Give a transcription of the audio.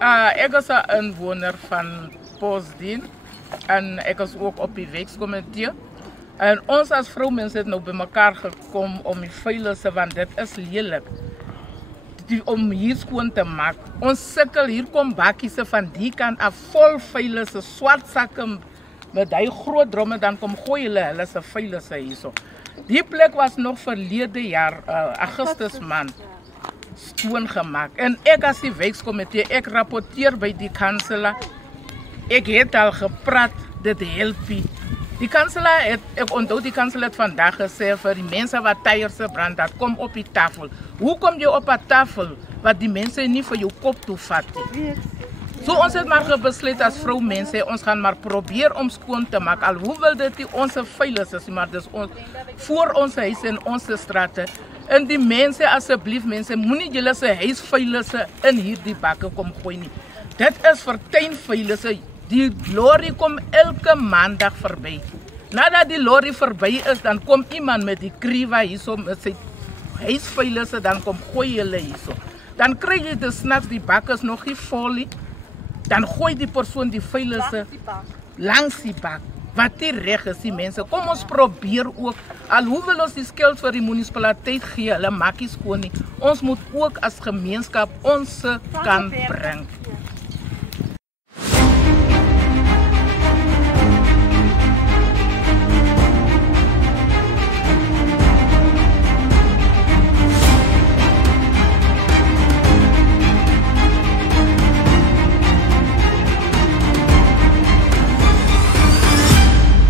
Ek is 'n inwoner van Posdien en ek is ook op die wijkkomitee. En ons as vroumense het nou bymekaar gekom om die vuilisse, want dit is lelik. Om hier skoon te maak. Ons sukkel, hier kom bakkies van die kant af vol vuilisse, swart sakke met die groot dromme, dan kom gooi hulle se vuilisse hierso. Die plek was nog verlede jaar, Augustus maand, skoon gemaak. En ek as die wijkkomitee, ek rapporteer by die kanselaar. Ek het al gepraat, dit help. Die kanselaar het, ek onthou die kanselaar het vandag gesê vir die mense wat tyres brand, dat kom op die tafel. Hoe kom jy op 'n tafel wat die mense nie vir jou kop toe vat nie? So ons het maar besluit as vroumense, ons gaan maar probeer om skoon te maak. Al hoewel dit nie ons veilig is, maar dis ons voor ons huise en ons strate. En die mense, asseblief mense, moenie julle se huisvuilisse in hierdie bakke kom gooi nie. Dit is vir tuinvuilisse. Die lorry kom elke maandag verby. Nadat die lorry verby is, dan kom iemand met die kriwa hierso met sy huisvuilisse, dan kom gooi hulle hierso. Dan kry jy dus snags die bakke is nog nie vol nie. Dan gooi die persoon die vuilisse langs die bak. Wat nie reg is, die mense. Kom ons probeer ook, al hoewel ons die skuld vir die munisipaliteit gee, hulle maak nie skoon nie. Ons moet ook as gemeenskap ons kan bring.